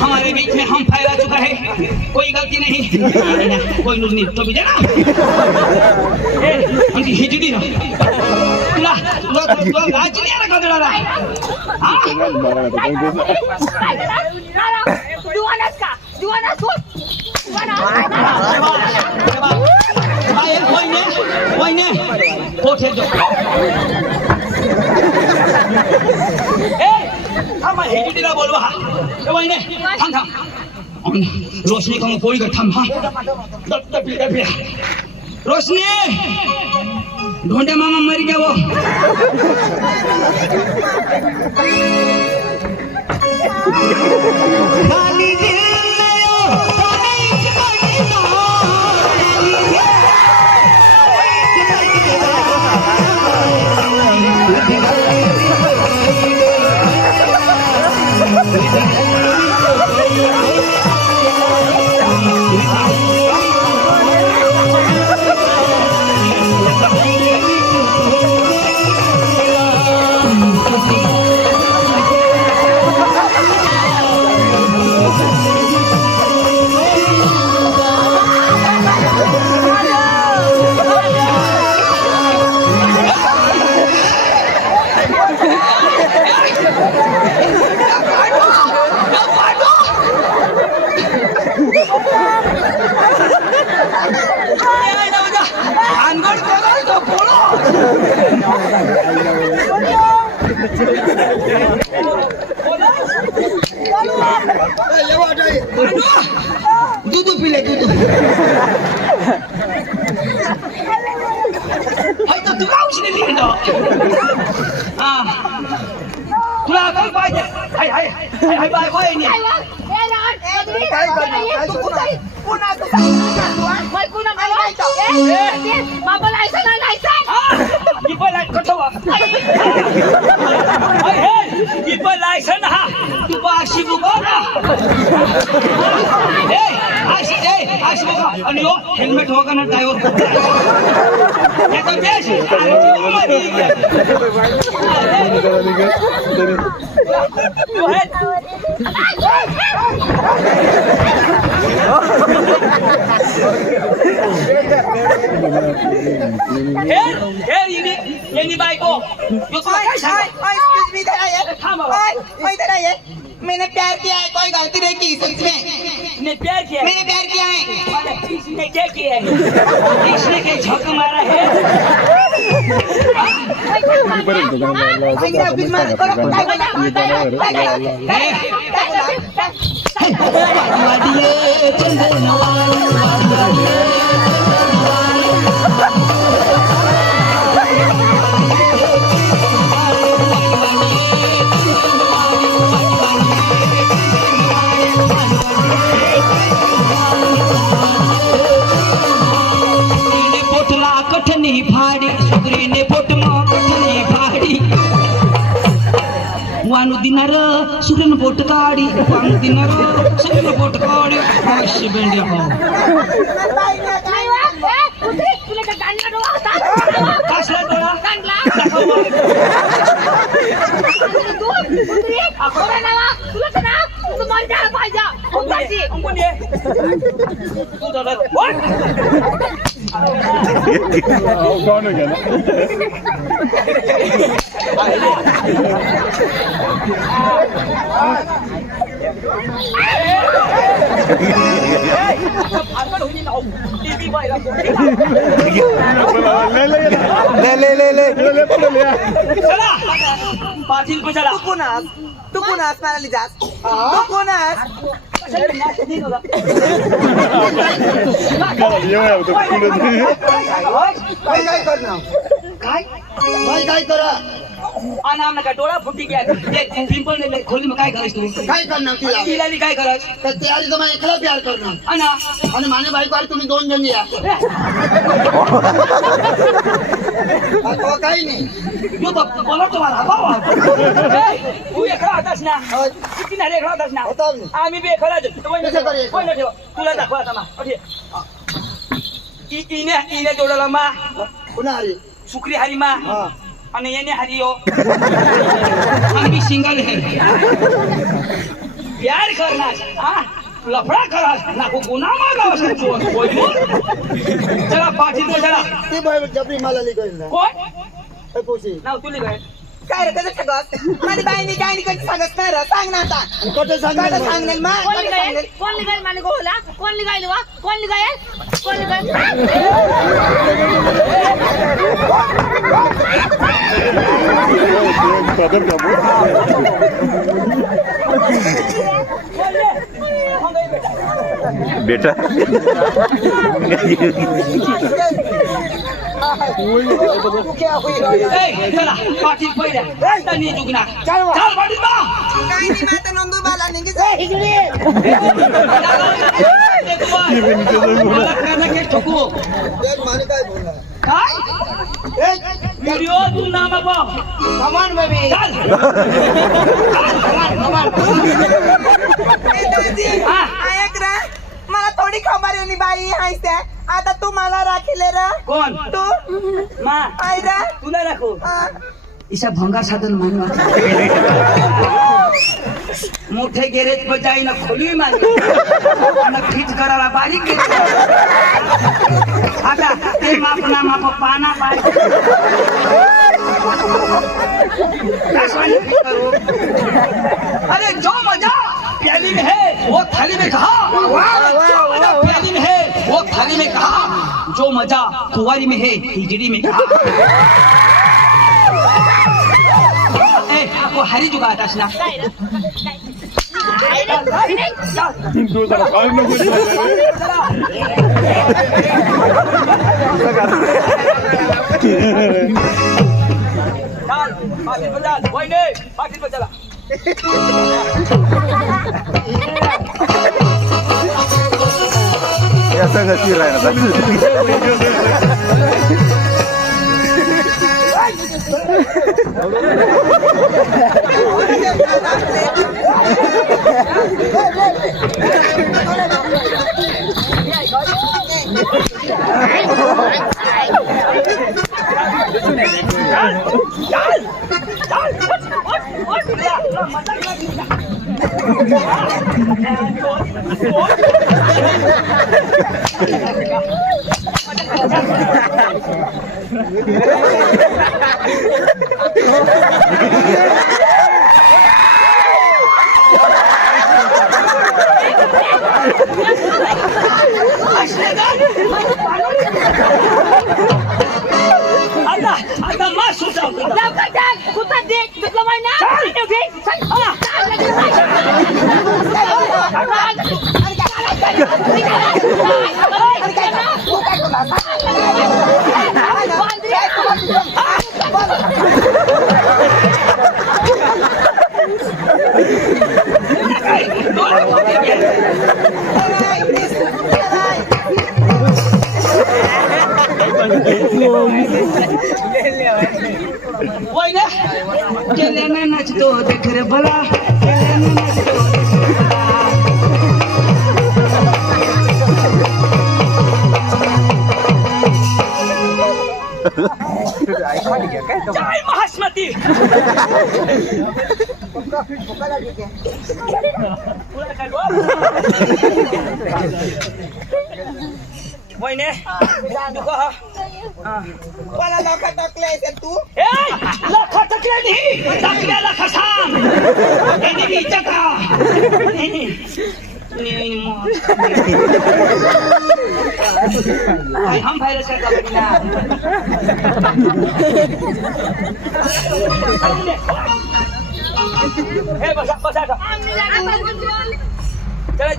हमारे बीच में हम फैला चुका है, कोई गलती नहीं, कोई नहीं तो भी जाना हिजड़ी ना तुला तुला तुला राजी नहीं आ रहा कदड़ा रहा जुआना सोच वही कोठे जो हमारे हिजड़ी ना बोलवा वही थाम थाम रोशनी को पोई कर थाम हाँ तब रोशनी ढूंढे मामा मर गया वो खाली दिल दूध पीले दूध भाई तो तुला उसने लिया ना हाँ तुला कौन पाए हाय हाय हाय बाय कोई नहीं लायसन हा तू पाशी बुका ना आशी बुका आणि यो हेल्मेट होगा ना ड्रायव्हर हे तो देश ये बाइको मैंने प्यार किया है, कोई गलती नहीं की सच में। ने प्यार किया मैंने प्यार किया है। इसने क्या किया है? इसने क्या झक मारा है? कठनी फाड़ी सुग्री ने पोट में कठनी फाड़ी वानु दिनार सुग्री पोट काड़ी वानु दिनार सुग्री पोट काड़ी आश बेंडिया हो तुला का गाणला डोळा होता कसला डोळा गाणला तुला ना तू मर जा पाहिजे उंबरची कोणी आहे तू दादा व्हाट कौन हो गया ना ले पकड़ लिया चला पाटिल को चला तू कोणास मला लिजास तू कोणास काय करा आणि आमना काय डोळा फुटी गया ते पिंपल ने खोली में काय करस तू काय करणार तिला तिला काय करस तर तयारी तर एकला प्यार करणार अना आणि माने बाईक वाले तुम्ही 2 जण या तो काही नाही यो तो बोला तुम्हाला बाबा तू एकला होतास ना किती नाही एकला होतास ना होता मी. आम्ही बी एकला कसं करूया? कोण ठेव तुला दाखवा आता मा इने जोडला मा पुन्हा अरे सुकरी हरी मा हा आणि येणे हरी हो आम्ही सिंगल है प्यार करना हाँ लफड़ा करा ना को गुनाह मांगा उसका कोई चला पाठी तो चला ती बाई जबरी मला लिखोय ना कोण ए पोशी नाव तुली गए काय रे कसं सांगस माझी बाईनी काय नाही कधी सांगत नाही रे सांग ना आता कोटे सांगणार काय सांगणार मा कोण काय लिगायल सांगणार कोण लिगायल माने गोला कोण लिगायल वा कोण लिगायल Kadar kabul. बेटा तू क्या होई ए चला पाठी पहिल्या तनी जुगना चल वा. चल पाठी बा काय नाही माता नंदू बाला निघी जाय मला करना के ठोकू एक माने काय बोलणार काय व्हिडिओ तू ना बाबा कमान बेबी चल हा ऐक रे मला थोडी खबर आहे नी बाई हायस त्या आता तू मला राखीले रे कोण तू मा आई रे तुला राखू हा. इसा भंगा साधन मानवा मोठे गॅरेज पर जाई ना खोली मानली आणि फिट करायला बारीक गेली आता ते मापना माप पाना पाहिजे कसवानी फिट करू अरे जो मजा प्याली में है वो थाली में कहा जो मजा प्याली में है वो थाली में कहा जो मजा कुंवारी में है हिजड़ी में कहा आपको हरी जुगा ना दो जरा काय नको ऐसा गति राहणार आता मार सुटाव लवकर चल कुठं दे तुला माहिती ना ओके चल वही ना केले ना नाच तो देख रे भला केले ना नाच तो जय महास्मती वही ने दुखो मला लोक टाकले तू ए लख टकले नहीं टकले लख सांग एनी भी चका नहीं भाई हम वायरस का कबड्डी ना ए बसा बसा त्याला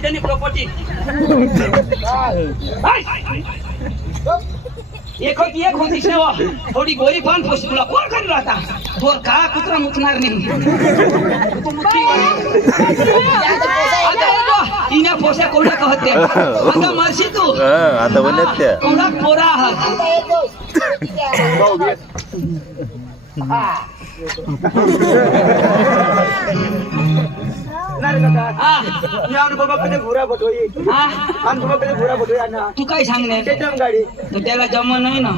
त्यांनी प्रॉपर्टी एक होतीस ना व. थोडी गोरी पण पोशी तुला कोण करेल आता थोर काळा कुत्रा मुतणार नाही तू मुतली आता इन्या पोशा कोवड्या कहते आता मरशी तू आता बोलत त्या कोवडा पोरा आहात तू काय सांगणे गाडी तर त्याला जमन नाही ना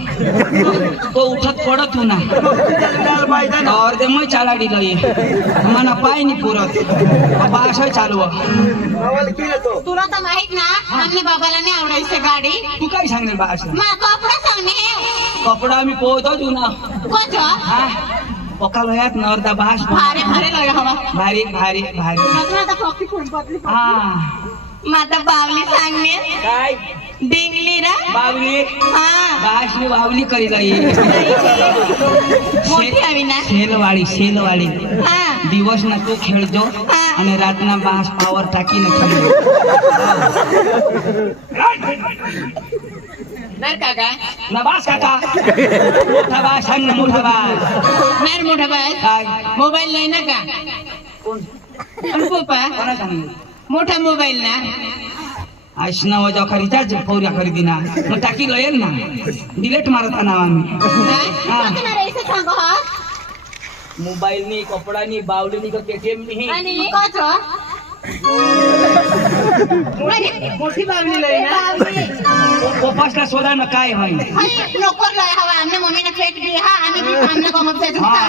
तो उठत पडत हो ना और ते मग चाला दिलं मला पाय नाही पुरत बाशा चालव तुला तर माहित ना आम्ही बाबाला नाही आवडायची गाडी तू काय सांगेल बाशा मग कपडा सांगणे कपडा आम्ही पोहतो तू ना कोच पका वयात नवरदा बाश भारी भारी लगा हवा भारी भारी भारी आता पक्की फोन पतली हा माझा बावली सांगणे काय डिंगली रा बावली हा बाशनी बावली करी जाई मोठी हवी ना शेलवाडी हा दिवस ना तू खेळतो आणि रातना बास पावर टाकी न खेळ नाही काका ना बास काका मोठा बास सांग ना मोठा बास नाही मोठा बाय काय मोबाईल नाही ना का कोण पप्पा कोणा सांग मोठा मोबाईल ना आशना वजा खरीचाच पौर्या खरेदी ना मग टाकी गયેल ना डिलेट मारता नाव आम्ही सांगो हा मोबाईल नी कपडा नी बावली नी पेटीएम नी आणि कोच मोठी बावली लय ना पोपासला शोधा ना काय होय नोकर लय हवा आमने मम्मीने फेक दी हा आणि मी आमने कमत फेक हा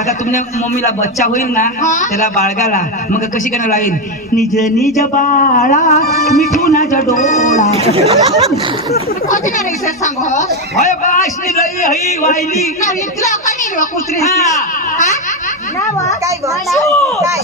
आता तुमने मम्मीला बच्चा होईल ना त्याला बाळगाला मग कशी करणार लागेल निज निज बाळा मिठू ना डोळा कोच ना रे सांगो होय बास नी लई हई वाईली तुला कणी रो कुत्री हा काय बोल काय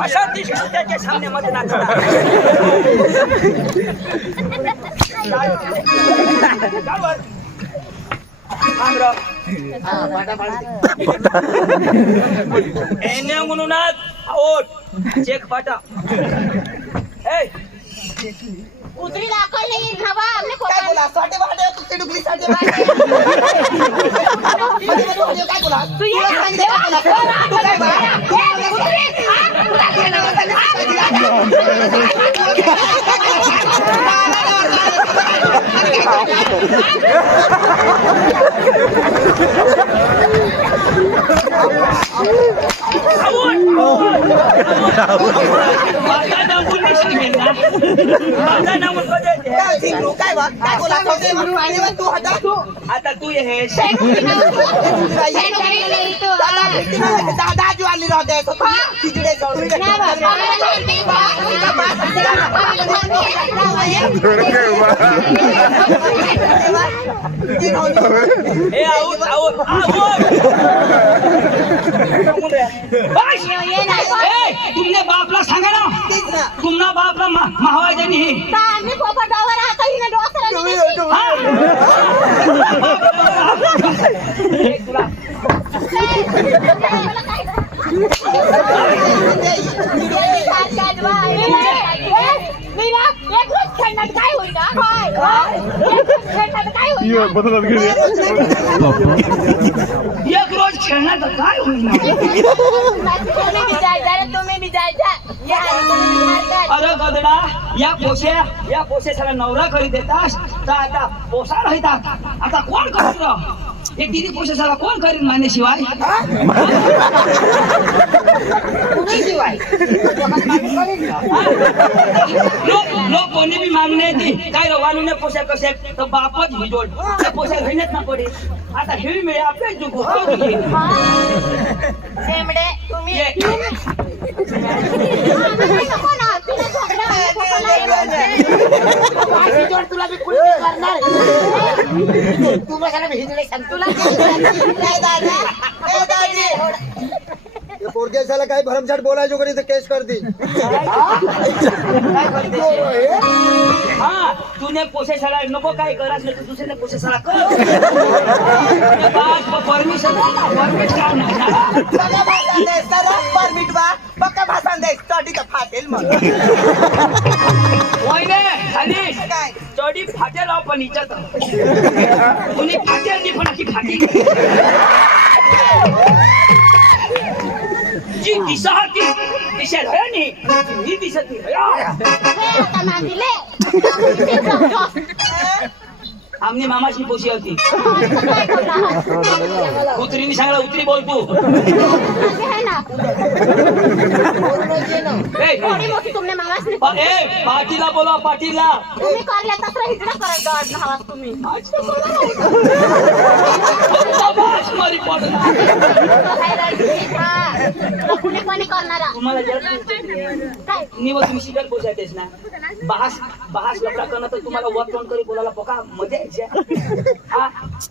अशा त्याच्या सामने मध्ये नाचता एने म्हणून चेक पाटा कुत्री दाखल नाही हवा आमने काय बोला साठे वाटे तू डुबली साठे वाटे काय बोला तू ये तू काय आता तू हे दादा ज्वाली राहते तिकडे तुमने बापला सांगा ना तुमना बापला महावाजा नाही आम्ही पोपटावर आता हिने काय होईल बदलत गेली एक रोज खेळण्यात काय होईल तुम्ही बी जायचा अरे गदडा या पोशे सगळा नवरा करी देतास तर आता पोसा राहतात आता कोण करतो हे तिन्ही पोशाला कोण करीन मान्याशिवाय लोक कोणी बी मागणे ती काय रवानू ने पोशाख कसे तर बापच हिजोड त्या पोशाख घेण्यात ना पडे आता हेवी मिळे आपल्या जुगो शेमडे तुम्ही ये. तुला बी कुणी करणार तू कशाला भिजले सांग तुला ये पोरगे साला काय भरमसाठ बोलायचो कधी तर केस कर दी हा तूने पोशाला नको काय करास नाही तू दुसऱ्याने पोशाला कर परमिशन परमिट वा पक्का भाषण दे स्टडी तर फाटेल मग खाली काय चढी फाटेल आपण इच्छा कुणी फाटेल ती पण अशी फाटी जी दिशा ती दिशा नाही ही दिशा ती आमने मामाची पोशी होती उतरीने सांगला उतरी बोल तू तुमने मागास पाटीला बोला पाटीला तुम्ही करल्या तसं हिजडा करायचं हवास तुम्ही कुणी कोणी करणारा तुम्हाला काय निवड तुम्ही शिकत पोचायतेस ना बहास लफडा करणं तर तुम्हाला वर तोंड करी बोलायला पका मजा यायची हा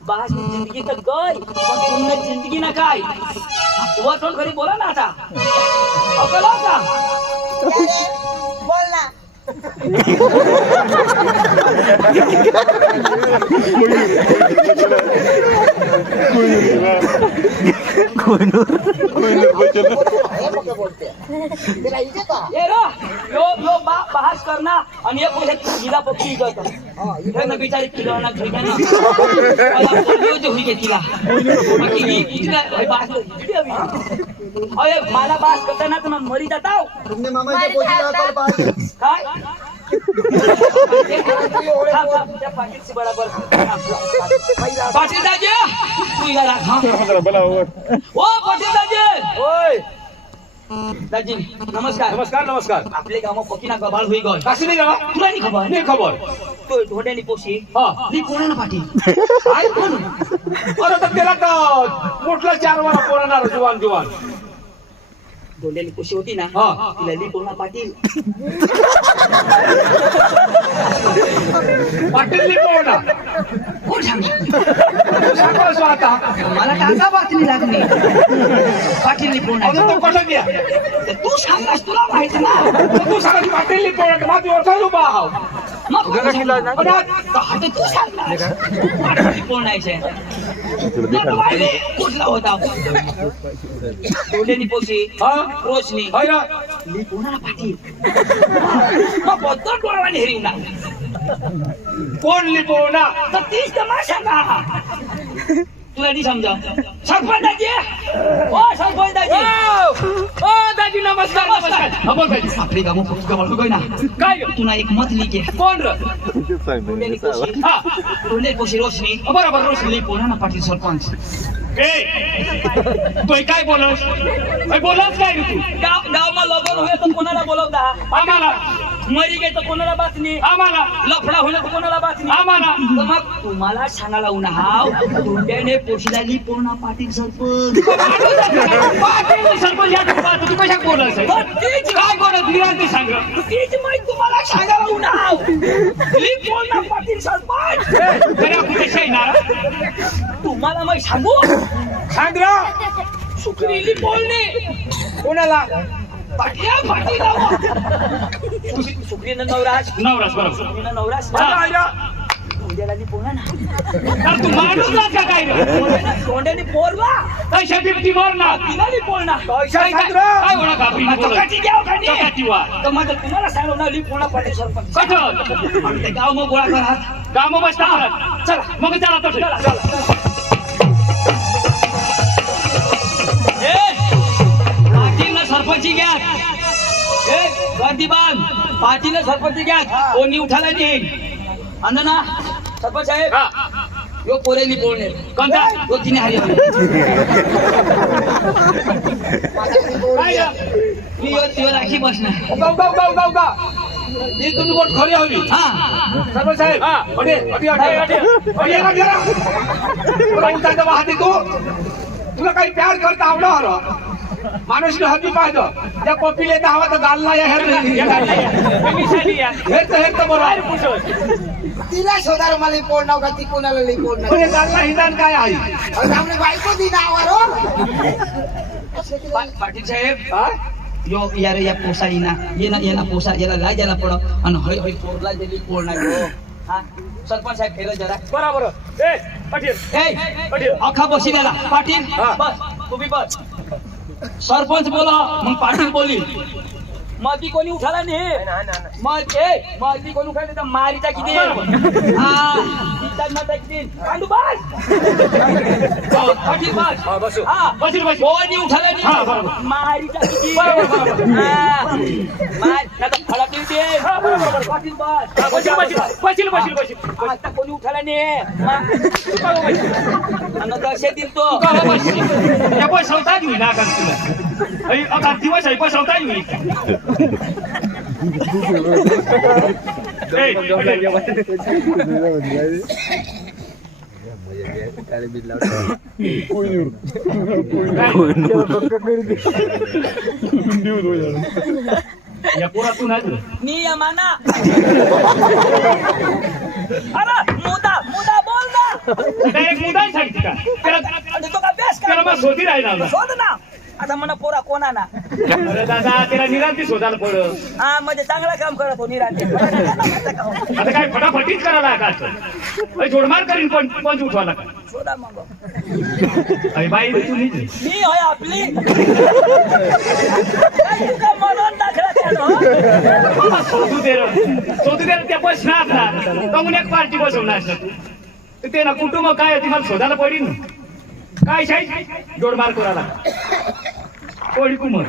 बहास जिंदगी तर गय पूर्ण जिंदगी ना काय वर तोंड करी बोला ना आता अकला का बोल ना बहास करना आणि एक तिला पक्षी बिचारी किलोना हुई तिला मला बास करताना तर मरी जाता तुमने मामाच्या पोशीला आपण पाहिजे काय पाटीलची बराबर पाटील दाजी तू इला राख हा ओ पाटील दाजी ओय दाजी नमस्कार नमस्कार नमस्कार आपले गाव पकीना गबाळ होई गय काशी नाही गावा तुला नाही खबर नाही खबर तो ढोड्यानी पोशी हा नी कोणाला पाटील काय म्हणून अरे तर त्याला तर मोठला 4 वाला पोराणार जुवान जुवान ढोड्यानी पोशी होती ना हा तिला ली कोणा पाटील पाटील पोरा कोण सांगला सांगतो आता मला टाका बातमी लागली पाटील कोण अजून तो कसं घ्या तू सांगलास तुला माहित ना तू सांग पाटील पोरा माझी ओळख उभा आहो मग तू सांगलास पाटील कोण आहे कुठला होता ढोड्यानी पोशी हा रोशनी होय ना ली कोणाला पाटील मग बद्दल डोळाने हेरी ना कोण लिपोना तर तीच तमाशा ना तुला नाही समजा सरपंच दाजी ओ सरपंच दाजी ओ दादी नमस्कार नमस्कार हा बोल दादी आपली गाव गबाळ होय ना काय तुला एक मत लिखे कोण र ढोड्यानी पोशी हा ढोड्यानी पोशी रोशनी बरोबर रोशनी ली कोणाला पाटील सरपंच ए तू काय बोलस बोलस काय रे तू गाव मा लगन होय तर कोणाला बोलवता आम्हाला मरी गे तर कोणाला बातमी आम्हाला लफडा होईल तर कोणाला बातमी आम्हाला तर मग तुम्हाला सांगायला उन्हा हाव ढोड्याने पोशीला ली पूर्ण पाटील सरपंच पाटील सरपंच या तू कशा बोलस काय बोलत निरांती सांग तीच माहिती तुम्हाला सांगायला उन्हा हाव ली पूर्ण पाटील सरपंच खऱ्या कुठे येणार तुम्हाला मग सांगू सांग रा सुकरीली बोलणे कोणाला पाटील पाटील सुकरीनं नवराज नवरास बरोबर सुकरीनं नवराज उद्याला पोळा ना तर तू माणूस ना का काय रे तोंड्याने पोरला पैशा बिबटी मार ना तिला पोळणा काय होणार का काठी घ्याव का नाही? काठीवा तर माझं तुम्हाला सांगलं ना ली पोळा पाटील सरपंच कठ आम्ही ते गाव मग गोळा करत काम बसता चला मग चला तो चला पाटील सरपंची घ्या गर्दीबान पाटील सरपंची घ्या कोणी उठायला नाही अन्न ना सरपंच साहेब यो पोरेली बोलणे कोणता तो तिने हरी काय ग? मी यो तिवर राखी बसणार गाव गाव गाव गाव गाव ही तुम्ही बोट खरी हवी हा सरपंच साहेब अडे अडे अडे वाहते तू तुला काही प्यार करता आवडा माणूस हवी पाहिजे त्या पप्पीले तर हवा तर गालना या हेर बरोबर तिला शोधा रे मला पोड नाव का ती कोणाला लई पोड नाही गालना हिदान काय आहे अरे आमने बायको दी नावावर हो पाटील साहेब यो यार या पोसा येना पोसा याला लाज याला पड आणि हय हय पोरला दिली पोर नाही हो हा सरपंच साहेब फेर जरा बरोबर ए पाटील ए अखा बसी दादा पाटील बस तुम्ही बस सरपंच बोला मग पाटील बोली मधी कोणी उठाला नाही मधी कोणी उठाले तर मारीचा किती पांडू बस पाटील बस बसील बस कोणी उठाला हा, बरोबर. नाही मारीचा किती बरोबर. मार नाही फळा देते पाटील बस बसील आता कोणी उठाला नाही कसे दिल तो पैसा घेऊ ना तुला दिवस आहे पैसा घेऊ या पोरातून नियमाना अरे मुदा बोल ना एक मुद्दा सांगते का आणि तो का अभ्यास त्याला कर मग शोधी राहिला शोध ना आता म्हणा पोरा कोणा ना अरे दादा त्याला निरांती शोधायला पडत हा म्हणजे चांगला काम करत हो निरांते आता काय फटाफटीच करायला का जोडमार करीन पण उठवायला का शोधा मग अरे बाई तू नाही मी होय आपली काय तुका म्हणून दाखला त्यानं शोधू दे त्या बसणार ना कमून एक पार्टी बसवणार ना तू ते ना कुटुंब काय आहे ती मला शोधायला पडेल काय शाही जोडमार करायला कोळी कुमर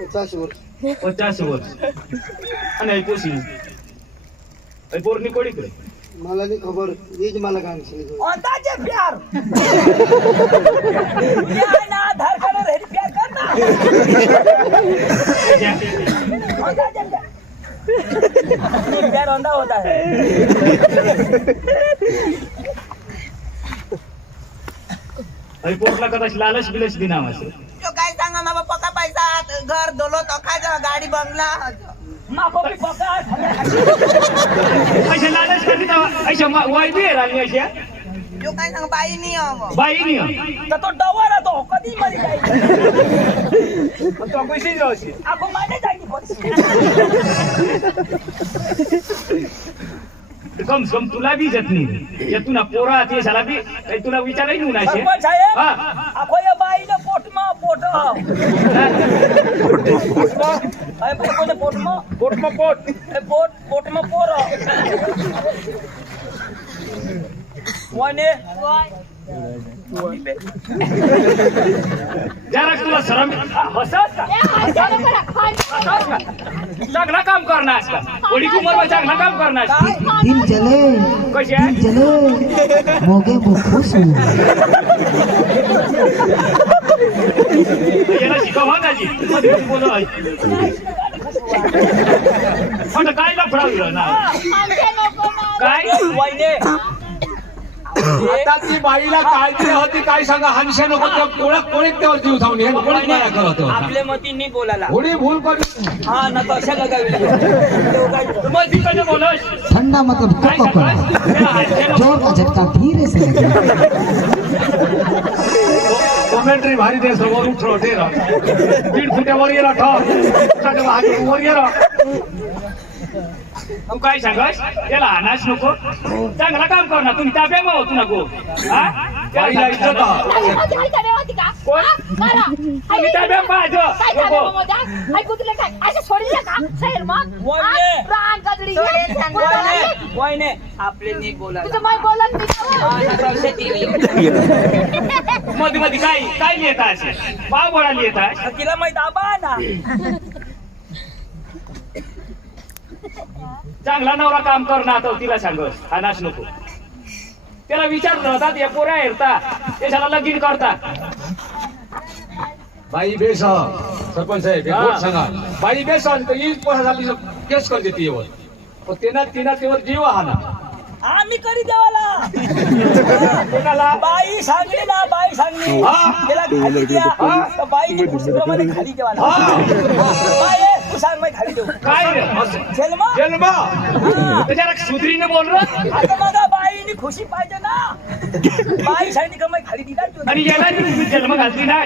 पचास वर्ष 50 वर्ष आणि पोशी पोरणी कोळी कडे मला नाही खबर येच मला काय सांगितलं अंदाजे प्यार ये ना आधार कार्ड रे प्यार करना अंदाजे प्यार अंदा होता है अरे पोटला कदाच लालच बिलच दिनाम असेल तो काय सांगा मा पक्का पैसा घर दोलो तो खाजा गाडी बंगला माको भी पका अशा लालच कधी अशा वाय बी राहिली अशा तो काय सांग बाई नाही हवं बाई नाही तर तो डवारा तो कधी मरी जाईल तो पैसे जावशी आको माने जागी कम से कम तुला बी जत नाही या तुला पोरा ते झाला बी काही तुला विचारायला येऊ नाही सरपंच साहेब आको या बाईने पोटमा पोट अय कोने पोटमा पोटमा पोर वने जरा तुला शरम हसत का चांगला काम करणार का वडी कुमार चांगला काम करणार दिल जले कशी दिल जले मोगे खुश हूँ याला शिकवा दाजी मध्ये बोल पण काय लफडावलं ना काय वने आता ती बाईला काळजी होती काय सांगा हनशे नको कोणीच त्यावर जीव थांबली हे कोणीच नाही करत आपल्या मती नाही बोलायला थोडी भूल कर हा ना कशा लगावी मग तिकडे बोलस ठंडा मतलब काय कोको कोला जोर का झटका धीरे से लगे कमेंट्री भारी दे समोर उठलो ते रा 1.5 फुटावर गेला ठॉक वर गेला तू काय सांगस त्याला अनाश नको चांगला काम कर ना तुम्ही ताब्या मग होतो नको बाईला इज्जत कोण तुम्ही ताब्या पाहिजे वने आपले नाही बोलायला मध्ये मध्ये काय लिहित आहे पाव बळा लिहित आहे तिला माहित आबा ना चांगला नवरा काम करणार आता तिला सांगस अनाश नको त्याला विचारलं होता या पोऱ्या हेरता त्याच्याला लगीन करता बाई बेस सरपंच साहेब एक गोष्ट सांगा बाई बेस तर ही पोरासाठी केस कर देते येवर पण तिनं तेवर जीव हा ना आम्ही करी देवाला कोणाला बाई सांगली ना बाई सांगली हा. त्याला खाली द्या तर बाईची पुस्तकामध्ये खाली देवाला बाई तू सांग मी खाली देऊ काय रे जन्म जन्म त्याच्याला सुधरीने बोल र आता माझा बाईनी खुशी पाहिजे ना बाई सांगली का मी खाली दिला तू आणि याला तुम्ही जन्म घालती ना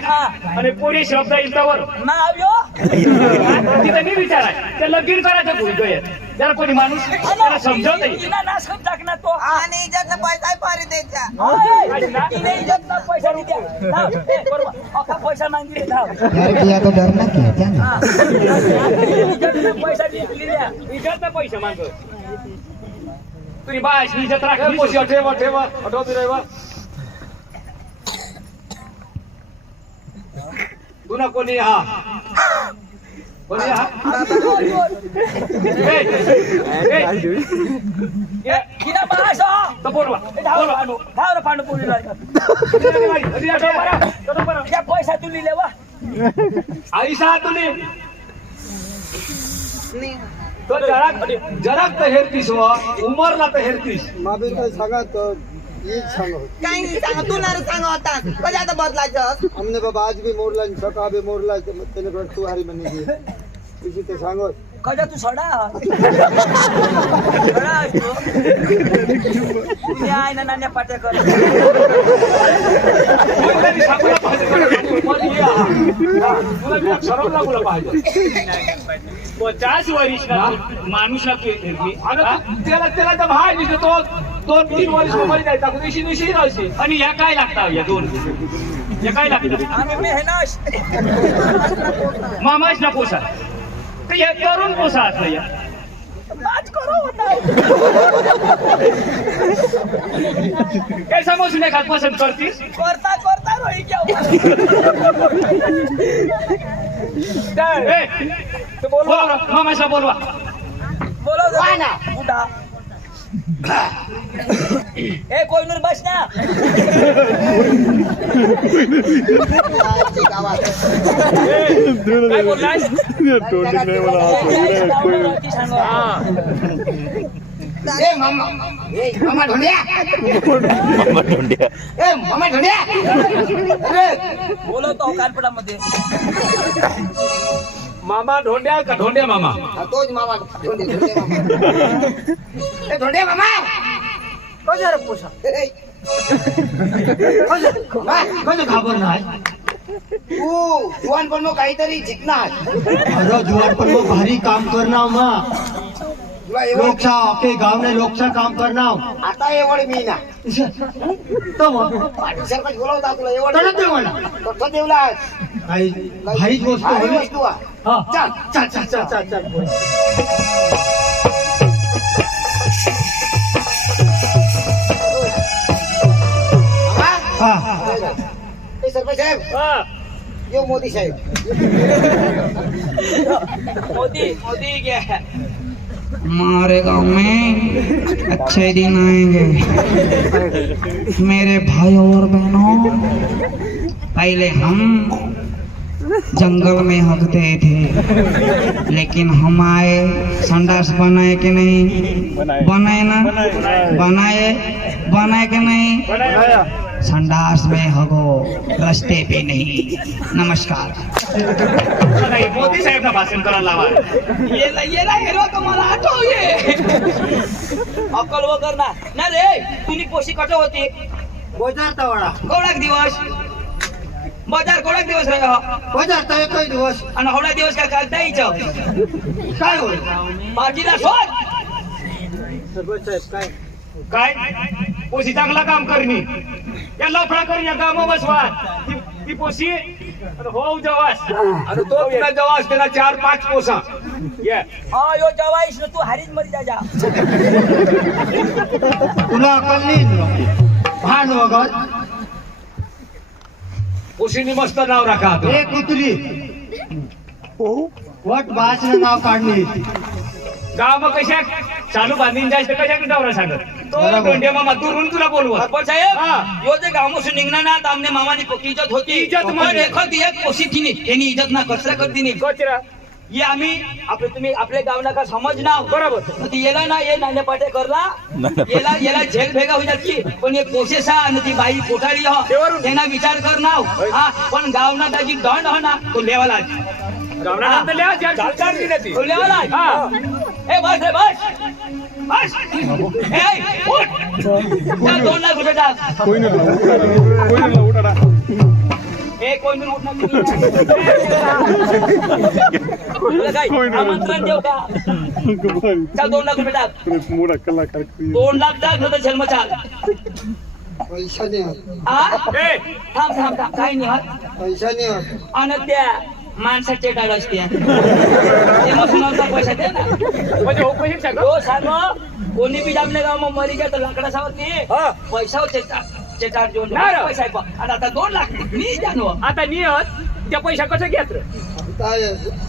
आणि पोरी शब्द इथवर नाव यो तिथं मी विचाराय त्या लगीन करायचं भूलतोय जरा कोणी माणूस त्याला समजवत नाही तिला नाश करून टाकणार तो आणि इज्जतचा पैसा फारी द्यायचा तिने इज्जतला पैसा नाही द्या धाव, ए, बरोबर अख्खा पैसा मागितले धाव प्यार किया तो डरना क्या क्या नहीं? इज्जतला पैसा दिली द्या इज्जतचा पैसा मागतो तुम्ही बाय इज्जत राखली पोशी ठेवा आठवते रे तुला कोणी हा कोणी हा तिला बाळासा तो बोलवा धाव रे पांडू पोरीला त्या पैसा तू लिहिले वा आई सा तुली तो जराक तर हेरतीस व उमरला तर हेरतीस माबी काय सांगा तर ये सांगा काही नाही सांगा तू नाही सांगा होता कधी आता बदलायचं हमने बाबा आज भी मोरला सका भी मोरला तेने पर तू हारी बनी दी किसी ते सांगो कजा तू सडा आहे ना नाण्या पाट्या कर सरम लागू पाहिजे 50 वर्ष माणूस त्याला तर भाय दिसतो तो 2-3 वर्ष मोबाईल द्यायचा दिवशी राहायचे आणि या काय लागतात या दोन या काय लागतात आम्ही हे ना मामाच ना पोसा हे तरुण पोसा असला या पाच करो होता काय समजून एखाद पसंत करतीस करता रोही क्या बोलवा मामाचा बोलवा बोलो ना उठा ए कोहिनूर बस ना काय बोललाय मामा ढोंड्या ए मामा ढोंड्या बोलवतो कानपडामध्ये मामा ढोंड्या का ढोंड्या मामा तोच मामा ढोंडे मामा ए ढोंड्या मामा कजा रे पोसा कसं घाबर नाही तू जुवान पण मग काहीतरी जिंकणार अरे जुआन पर वो भारी काम करना मा तुला एवढ लोकशा आपके गांव में लोकशा काम करना आता एवढ मी ना तो मग सरपंच बोलवता तुला एवढ तडक दे मला तो देवला काही भारी गोष्ट भारी होईल. वस्तू आहे. हा. चल चल चल चल चल बोल. मामा, हा ए सरपंच साहेब यो मोदी साहेब मोदी क्या हमारे गांव में अच्छे दिन आएंगे मेरे भाइयों और बहनों पहले हम जंगल में हगते थे लेकिन हम आए संडास बनाए कि नहीं बनाए ना बनाए कि नहीं संडास में हगो रस्ते पे नहीं नमस्कार मोदी साहेब ना भाषण करायला लावा येला हेरो तर मला आठव ये अक्कल वगैरे ना रे तुझी पोशी कट होती बाजार तवाडा कोणाक दिवस बाजार कोणाक दिवस रे बाजार तर एकच दिवस आणि होडा दिवस काय काल द्यायचं काय होईल पार्टीला शोध सरपंच साहेब काय काय पोशी चांगला काम करणी या लफडा करून या गाव बसवा ती पोशी हो जवास आणि तो तिला जवास त्याला 4-5 पोसा ये हा यो जवाईस तू हारीच मरी जा तुला अकल नाही भांड वगैरे पोशीनी मस्त नाव राखा आता. एक कुत्री वट भाषण नाव काढली गाव मग कशा चालू बांधीन जायचं कशा डवरा सांगत तो धोंडे मामा दुरून तुला बोलवा सरपंच साहेब हा. यो जे गावापासून निघणार ना तर आमने मामानी पक्की इज्जत होती इज्जत म्हणजे? एखादी एक पोशी तिने त्यांनी इज्जत ना कचरा करती नाही कचरा ये आम्ही आपले तुम्ही आपल्या गावना का समज ना बरोबर ती येला ना ये नाण्या पाटे करला येला झेल भेगा होई जाती पण एक पोशेसा आणि ती बाई कोठाळी हो देवारून. त्यांना विचार कर ना हा पण गावना त्याची दंड हो ना तो लेवाला गावना नाम तर लिहा, चालणार की नाही ती? तो लेवाला हा. ए बस रे बस बस ए उठ त्या 2 लाख रुपये टाक कोई नाही उठा ए कोण पण उठणार तुला काय आमंत्रण देऊ का चल 2 लाख रुपये टाक मोठा कलाकार 2 लाख टाक नाही तर जन्म चाल पैसा नाही होत. हा ए, थांब थांब थांब काही नाही होत पैसा नाही होत. आणि त्या माणसाचे टाळ असते ते मग सुनावता पैसा दे ना म्हणजे हो कशी सांग हो सांग कोणी बी आपल्या गाव मग मरी गेलं तर लाकडा सावरती हा. पैसा चेटार देऊन नाही रे. पैसा आहे पण. आणि आता 2 लाख मी जाणव आता नियत त्या पैसा कसं घेत रे? काय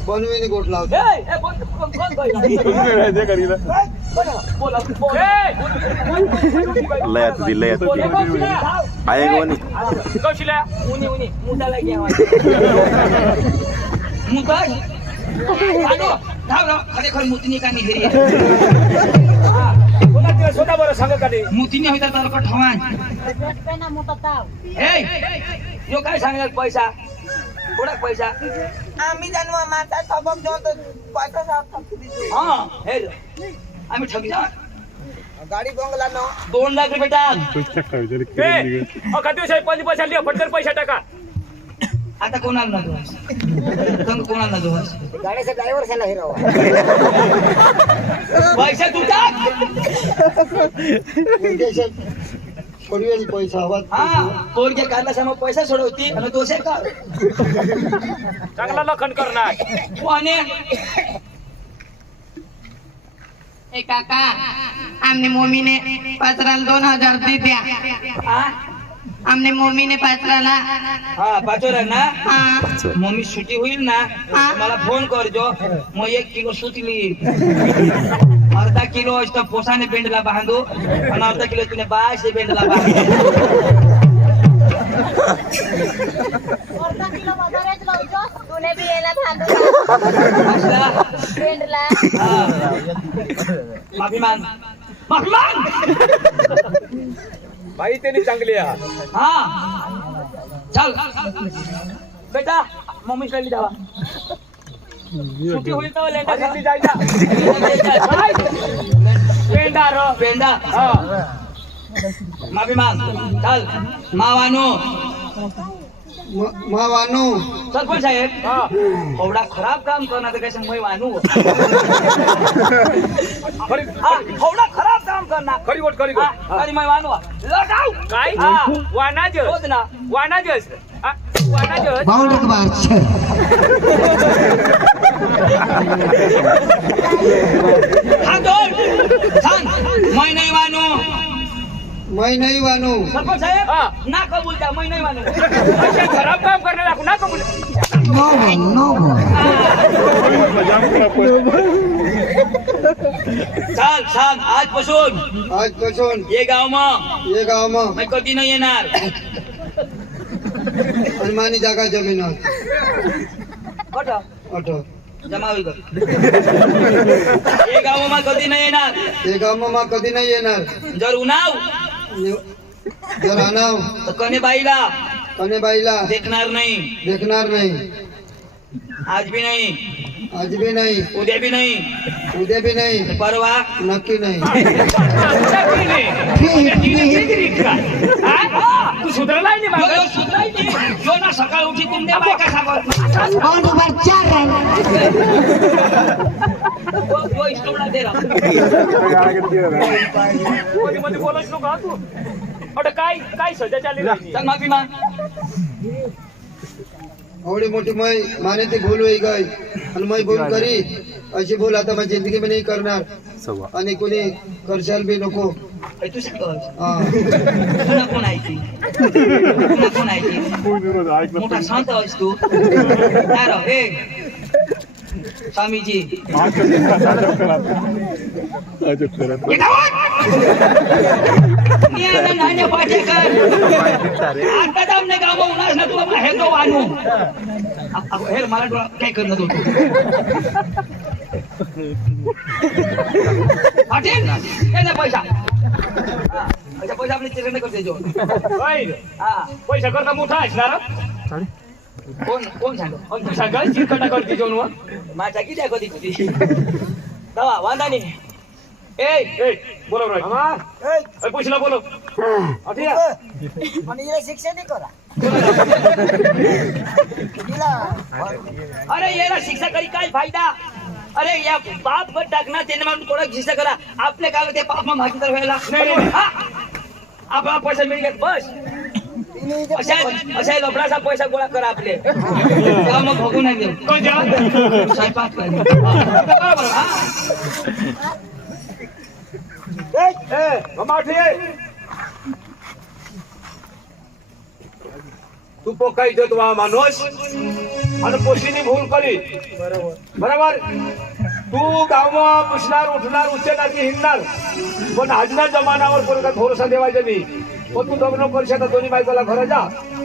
बनवीने गोट लावतो ए बोल बोला बोल ए, लयात दिलयात आहे कोणी कौशल्या उनी उनी मुताला घ्या मुता सांगो धाव राव खरेखर मुतीने का निघेरी कोणा ते स्वतः बरं सांग का ते मुतीने होता तर का ठवान ए यो काय सांगणार पैसा थोडा पैसा आम्ही जन्म माझा सबक जो तो पैसा साफ हा हे रे. आम्ही ठगी जा गाडी बंगला न 2 लाख रुपये टाक अका दिवस पंच पैसा लिहा फटकर पैसा टाका आता कोणाला ना दोस संग कोणाला ना दोस गाडीचा ड्रायव्हर झाला हिरो पैसा तू टाक पडवेल पैसा हवा हा पोरगे काढला समोर पैसा सोडवती आणि दोषे का चांगला लखन करणार कोणे ए काका आमने मम्मीने पात्राला 2000 दे द्या हा आमने मम्मीने पात्राला हा पाचोरा ना हा मम्मी सुट्टी होईल ना मला फोन करजो मग 1 किलो सुतली अर्धा किलो असतं पोसाने बेंडला बांधू आणि अर्धा किलो तुने बायसे बेंडला बांधू अर्धा किलो वगैरेच लावतो तुने बी याला बांधू असला फ्रेंडला हा. माफी मान माफी मान बाई त्यांनी चांगली आहे हा चल बेटा मम्मी चली जावा सुट्टी होईल तर लेंडा खाली जायचा पेंडा रो बेंडा हा माफी मान चल मावानो मावानू सरपंच साहेब हा एवढा खराब काम करणार तर कसं मै वानू खरी हा एवढा खराब काम करणार खरी गोट खरी गोट आणि मै वानू लगाव काय हा. वानाजस होत ना वानाजस वानाजस बावडक बारछर हा दोन सांग मै नाही वानू मै नाही वानू सरपंच साहेब हा. ना कबूल द्या मै नाही वानू अशा खराब काम करण्याला ना कबूल नो बोल चाल सांग आजपासून आजपासून ये गाव मग ये गाव मग मी कधी नाही येणार अनमानी जागा जमीन खोटं अठो जमा होईल हे गाव मग कधी नाही येणार ये गाव मग कधी नाही येणार जर उन्हाव जर आणाव तर कने बाईला कने बाईला देखणार नाही देखणार नाही आज भी नाही आज भी नाही उद्या भी नाही उद्या भी नाही परवा नक्की नाही तू सुधरलाय नाही यो मागं? यो सुधराय की? यो ना सकाळ उठी तुमने बायका सांगत बावडक बारछर यो इस्टोडा दे रहा मध्ये मध्ये बोलायच नको हा तू अरे काय काय सध्या चालली राहिली? चल माफी माग एवढी मोठी मै माने ती भूल होई गई आणि मै भूल करी अशी भूल आता मैं जिंदगी में नहीं करणार आणि कोणी करशाल भी नको ए, तू सांग हा पुन्हा कोण ऐकी पुन्हा कोण ऐकी मोठा शांत आहेस तू काय राव ए स्वामीजी आता जामने गाव उन्हास ना तुला हे तो आणू हे मला डोळा काय करणार होतो पाटील याचा पैसा अच्छा पैसा आपली चिरणे करते जो हा पैसा करता मोठा असणार कोण सांग सगळं चिरकटा करते जेवण माझ्या किती आहे कधी कधी दवा वांदा नाही ए बोलव रे पैशाला बोलव शिक्षण करा अरे याला शिक्षा करी काय फायदा अरे या बाप वर टाकणार त्याने म्हणून थोडा शिक्षा करा आपल्या काल ते पाप मग भागी तर व्हायला नाही. आपला पैसा मिळत बस अशा लफडाचा पैसा गोळा करा आपले तेव्हा मग भोगू नाही देऊ स्वयंपाक बरोबर तू पोकाई देतो माणूस आणि पोशीनी भूल करी बरोबर तू गावमा पुसणार उठणार उच्चणार की हिंडणार पण आजच्या जमानावर कोणता भरोसा देवायचा नाही पण तू लग्न करशात दोन्ही बायकोला घर जा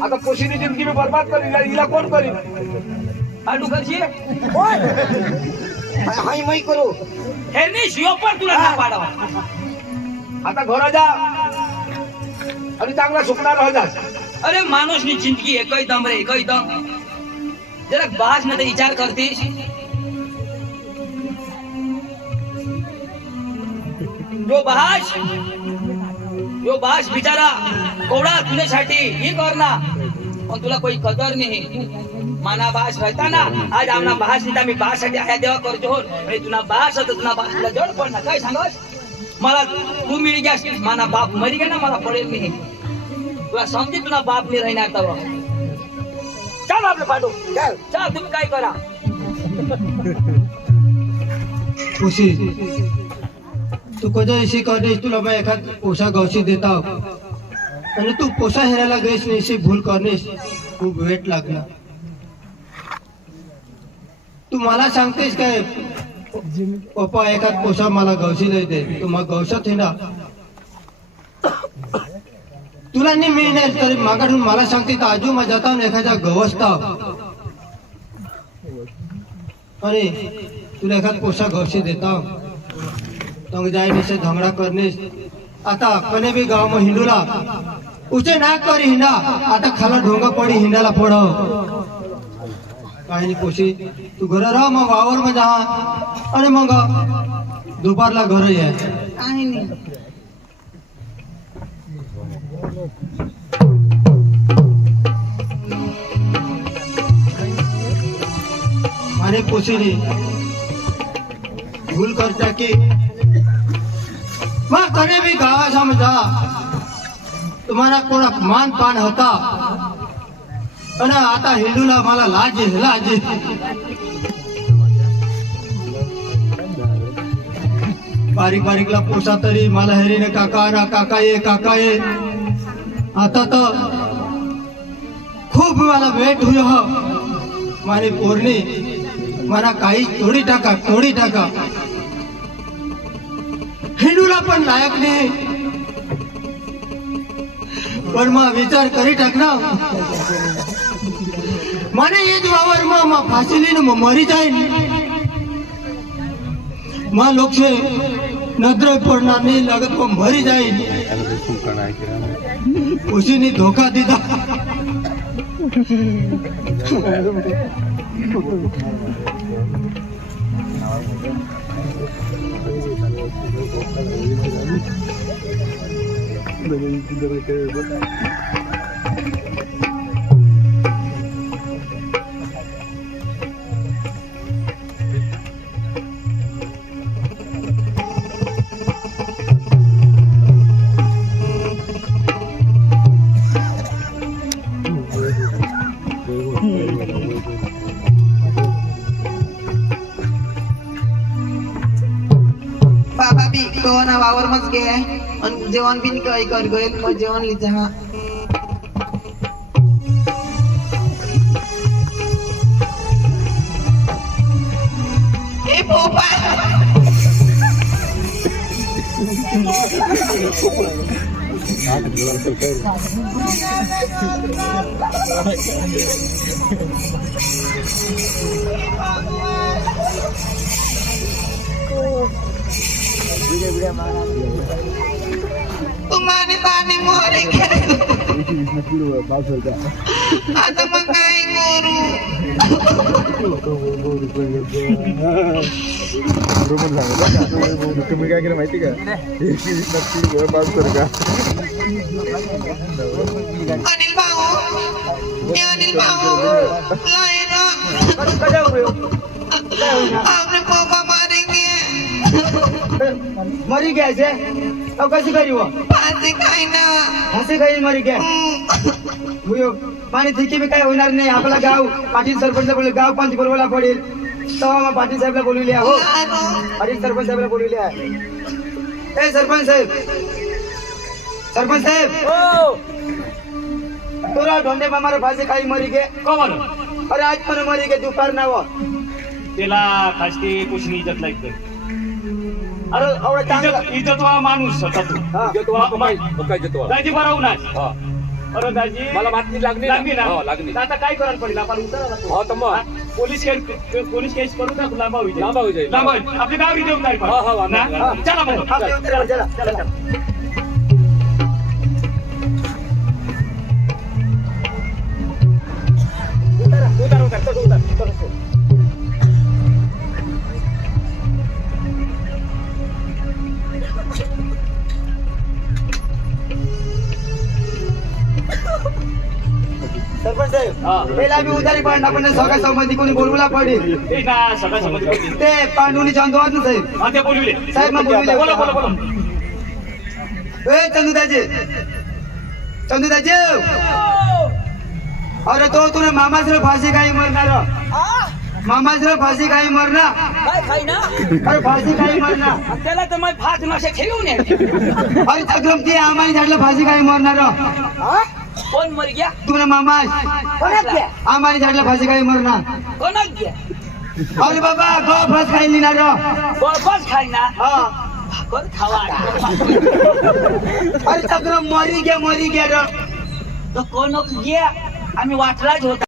आता पोशीनी जिंदगी मी बर्बाद करील हिला कोण करील आडू करशी हाय माई करू हे नाही शिव पण तुला ना पाडावा आता घर जा आणि चांगला सुकणार राह जा अरे माणूसनी जिंदगी एकही दम रे एकही दम जरा बास मध्ये विचार करतीस यो बास बिचारा कोवडा तुझ्यासाठी ही करना पण तुला कोई कदर नाही माना बास रहता ना आज आमना बास नाही मी बास साठी आया देवा करतो आणि तुला बास होत तुला बास तुला जड पडणार काय सांगस मला तू मिळ गॅस माना बाप मरी गे ना मला पडेल नाही तुला समजी तुला बाप नाही राहणार तवा चल आपलं पाठव चल तुम्ही काय करा खुशी तू कधी अशी करतेस तुला मैं एखाद पोसा गवशी देता आणि तू पोसा हेरायला गईस नाही अशी भूल करनेस खूप वेट लागला तू मला सांगतेस काय पप्पा एखाद पोसा मला गवशी देते तू मग गवशात हिंडा तुला नाही मिळणार तरी मागाडून मला सांगते तर आजू मग जाता एखाद्या गवसता अरे तुला एखाद पोसा गवशी देता तंग जाए से झगड़ा करने आता कने भी गांव में हिंडूला उचे ना करी हिंडा आता खाला ढोंगा पड़ी हिंडाला पड़ काही कोशी तू घर राह मग वावर में जा अरे मग दुपारला घर आहे काही नाही माने पोशीनी भूल करता की मग कने भी गावा समजा तुम्हाला कोणा मान पान होता आणि आता हिंदूला मला लाज बारीक बारीकला पोसा तरी मला हेरीने काका ये आता तर खूप मला वेट हुई हो माने पोरणी मला काही थोडी टाका हिंदूला पण लायक नाही पण मग विचार करी टाक ना મને એ જ વાવરમાં ફાંસી લઈને મરી જાય ને માં લોક છે નજરે પડનાર નહીં લગતમાં મરી જાય ઉસીની ધોકા દીધા बाबा बी कोणा वावर मच गे आणि जेवण बिन काही कर गए मग जेवण लिहिते हा तुम्हारे पाणी मोरे आता मग काय तुम्ही काय केलं माहिती का अनिल भाऊ अनिल भाऊ लायना आपने पापा मारेंगे मरी गया से अब कैसे करी वो फांसी खाई ना हसे काही मरी गया बुयो पाणी थिकी बी काय होणार नाही आपला गाव पाटील सरपंच बोलले गाव पंच बोलवायला पडेल तेव्हा मग पाटील साहेबला बोलवले हो पाटील सरपंच साहेबला बोलवले आहे ए सरपंच साहेब तोरा ढोंडे मामारा फांसी खाई मरी गे कवर अरे आज पण मरी गे दुपार ना वो त्याला खासते कुशनी इज्जत लागते अरे एवढा चांगला इज्जत वा माणूस होता तू दाजी बराव ना अरे दाजी मला बातमी लागली ना हो, लागली. तर आता काय करायला पडेल आपण उतरायला हो, तर मग. पोलीस केस करू का लांबा होईल लांबा होईल. आपली गाव इथे उतारी हो, हो, आम्ही- ना हा. चला मग आपल्या उतरावर चला चला सरपंच साहेब पहिला बी उतारी पाडणं पण सगळ्या संबंधी कोणी बोलवला पडेल ते ना सगळ्या समज ते पांडुनी चांदोहात ना साहेब ते बोलविले साहेब मग बोलविले बोला बोला बोला ए चंदूदाजी चंदूदाजी अरे तो तुला मामासर फाशी काही मरणार मामासर फाशी काही मरणार काय खाई ना अरे फाशी काही मरणार त्याला तर मग फाट नशे ठेवून ये अरे चक्रम ते आम्हाला झाडलं फाशी काही मरणार कोण मर गया तुला मामा आम्हाला झाडलं फाशी काही मरणार कोणाक गया अरे बाबा गो फस काही लिहिणार बस खाई ना हा कोण खावा अरे चक्रम मरी गया र तो कोण गया आम्ही वाटलाच होता